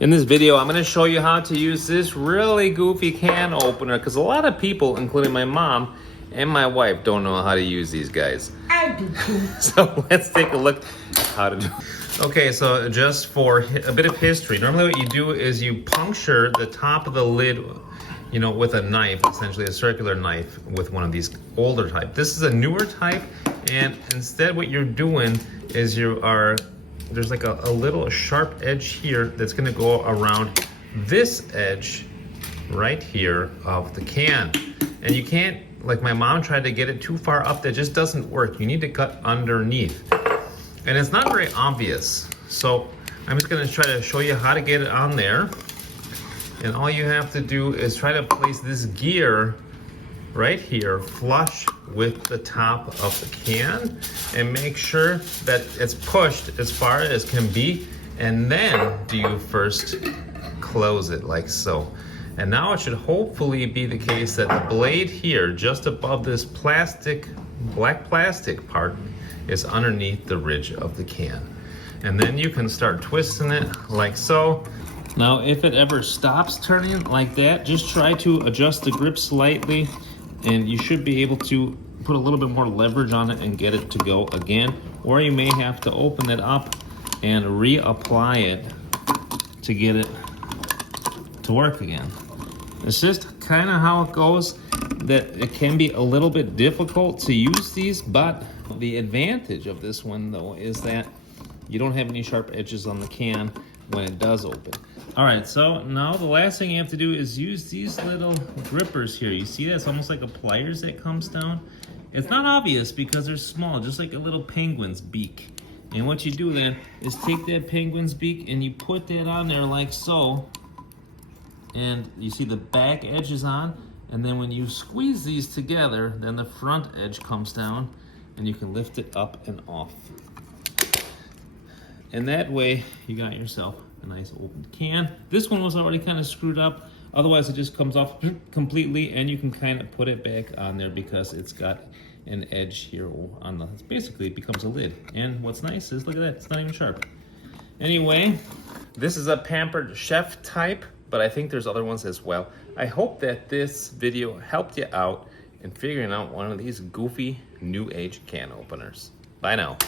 In this video, I'm going to show you how to use this really goofy can opener because a lot of people, including my mom and my wife, don't know how to use these guys. I do too. So let's take a look how to do it. Okay, so just for a bit of history, normally what you do is you puncture the top of the lid, you know, with a knife, essentially a circular knife with one of these older type. This is a newer type, and instead what you're doing is there's like a little sharp edge here that's gonna go around this edge right here of the can. And you can't, like my mom tried to get it too far up, that just doesn't work. You need to cut underneath. And it's not very obvious. So I'm just gonna try to show you how to get it on there. And all you have to do is try to place this gear right here flush with the top of the can and make sure that it's pushed as far as can be, and then do you first close it like so. And now it should hopefully be the case that the blade here just above this black plastic part is underneath the ridge of the can. And then you can start twisting it like so. Now if it ever stops turning like that, just try to adjust the grip slightly and you should be able to put a little bit more leverage on it and get it to go again. Or you may have to open it up and reapply it to get it to work again. It's just kind of how it goes, that it can be a little bit difficult to use these, but the advantage of this one though is that you don't have any sharp edges on the can when it does open. All right, so now the last thing you have to do is use these little grippers here. You see that? It's almost like a pliers that comes down. It's not obvious because they're small, just like a little penguin's beak. And what you do then is take that penguin's beak and you put that on there like so. And you see the back edge is on. And then when you squeeze these together, then the front edge comes down and you can lift it up and off. And that way you got yourself a nice open can. This one was already kind of screwed up. Otherwise it just comes off completely and you can kind of put it back on there because it's got an edge here on the, basically it becomes a lid. And what's nice is, look at that, it's not even sharp. Anyway, this is a Pampered Chef type, but I think there's other ones as well. I hope that this video helped you out in figuring out one of these goofy new age can openers. Bye now.